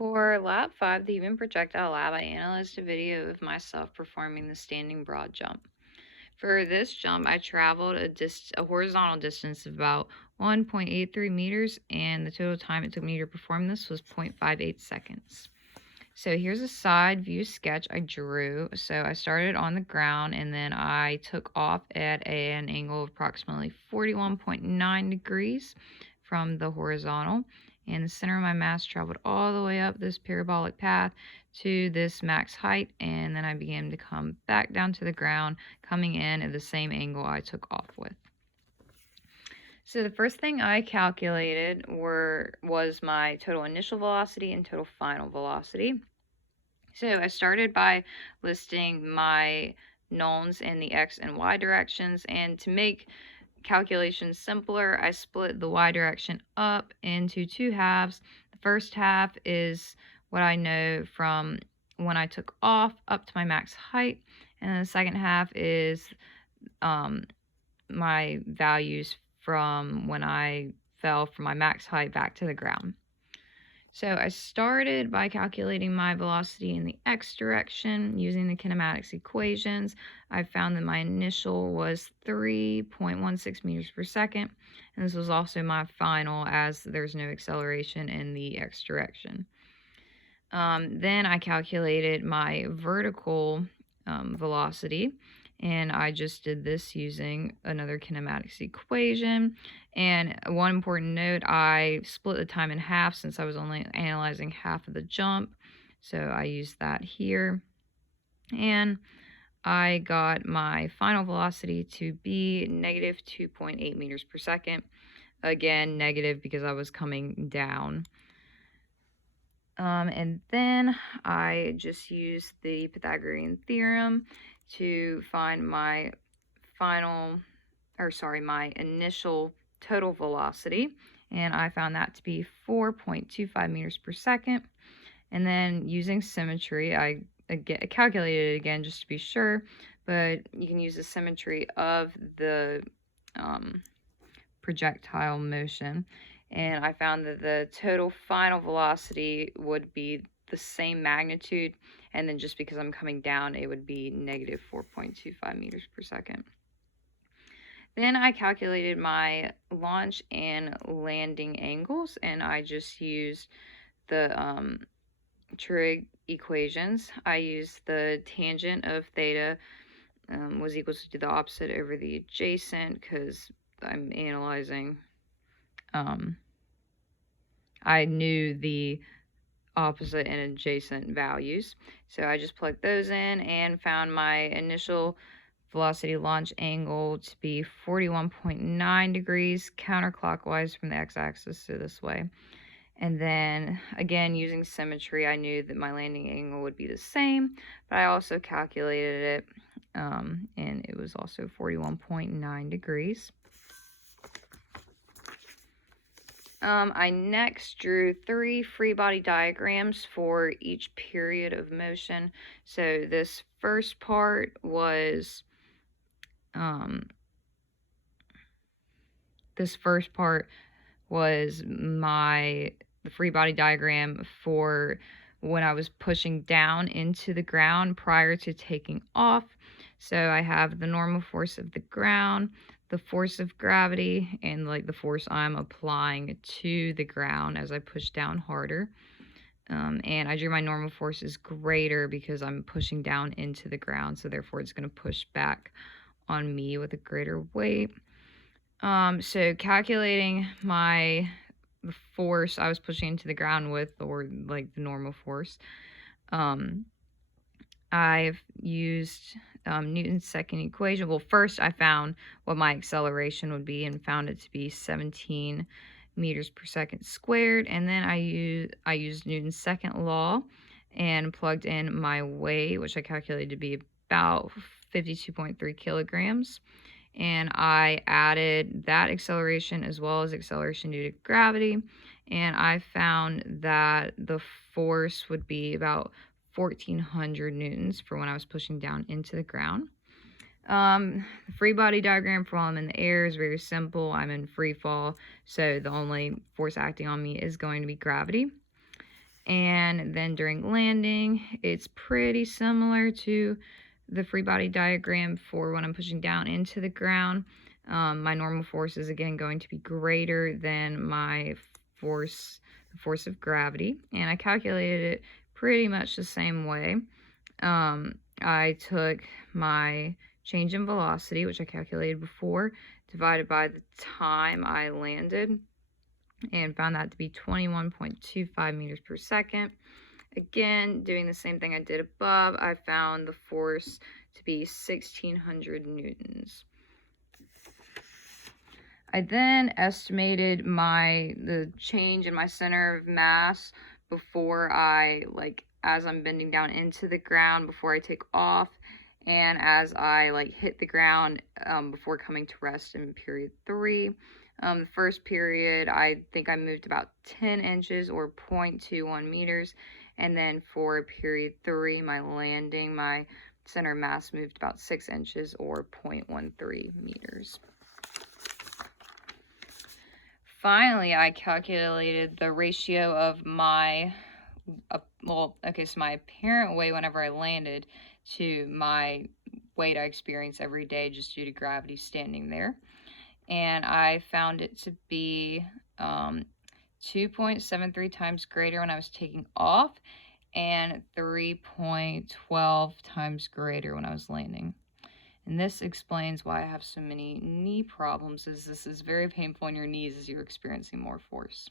For Lab 5, the Human Projectile Lab, I analyzed a video of myself performing the standing broad jump. For this jump, I traveled a horizontal distance of about 1.83 meters, and the total time it took me to perform this was 0.58 seconds. So here's a side view sketch I drew. So I started on the ground, and then I took off at an angle of approximately 41.9 degrees from the horizontal. And the center of my mass traveled all the way up this parabolic path to this max height, and then I began to come back down to the ground, coming in at the same angle I took off with. So the first thing I calculated was my total initial velocity and total final velocity. So I started by listing my knowns in the x and y directions, and to make calculations simpler, I split the y direction up into two halves. The first half is what I know from when I took off up to my max height, and then the second half is my values from when I fell from my max height back to the ground. So I started by calculating my velocity in the x direction using the kinematics equations. I found that my initial was 3.16 meters per second, and this was also my final as there's no acceleration in the x direction. Then I calculated my vertical velocity, and I just did this using another kinematics equation. And one important note, I split the time in half since I was only analyzing half of the jump. So I used that here. And I got my final velocity to be negative 2.8 meters per second. Again, negative because I was coming down. And then I just used the Pythagorean theorem to find my my initial total velocity, and I found that to be 4.25 meters per second. And then using symmetry, I calculated it again just to be sure, but you can use the symmetry of the projectile motion, and I found that the total final velocity would be the same magnitude, and then just because I'm coming down, it would be negative 4.25 meters per second. Then I calculated my launch and landing angles, and I just used the trig equations. I used the tangent of theta was equal to the opposite over the adjacent because I'm analyzing. I knew the opposite and adjacent values, so I just plugged those in and found my initial velocity launch angle to be 41.9 degrees counterclockwise from the x-axis, so this way. And then again, using symmetry, I knew that my landing angle would be the same, but I also calculated it, and it was also 41.9 degrees. I next drew 3 free body diagrams for each period of motion. So this first part was the free body diagram for when I was pushing down into the ground prior to taking off. So I have the normal force of the ground, the force of gravity, and like the force I'm applying to the ground as I push down harder. And I drew my normal force is greater because I'm pushing down into the ground, so therefore it's going to push back on me with a greater weight. So calculating the force I was pushing into the ground with, or like the normal force, I've used Newton's second equation. Well, first I found what my acceleration would be and found it to be 17 meters per second squared, and then I used Newton's second law and plugged in my weight, which I calculated to be about 52.3 kilograms. And I added that acceleration as well as acceleration due to gravity, and I found that the force would be about 1,400 newtons for when I was pushing down into the ground. The free body diagram for while I'm in the air is very simple. I'm in free fall, so the only force acting on me is going to be gravity. And then during landing, it's pretty similar to the free body diagram for when I'm pushing down into the ground. My normal force is again going to be greater than my force, the force of gravity, and I calculated it pretty much the same way. I took my change in velocity, which I calculated before, divided by the time I landed, and found that to be 21.25 meters per second. Again, doing the same thing I did above, I found the force to be 1,600 newtons. I then estimated the change in my center of mass before as I'm bending down into the ground before I take off, and as I hit the ground before coming to rest in period 3. The first period, I think I moved about 10 inches or 0.21 meters, and then for period 3, my landing, my center of mass moved about 6 inches or 0.13 meters. Finally, I calculated the ratio of my, so my apparent weight whenever I landed to my weight I experience every day just due to gravity standing there. And I found it to be 2.73 times greater when I was taking off and 3.12 times greater when I was landing. And this explains why I have so many knee problems, as this is very painful in your knees as you're experiencing more force.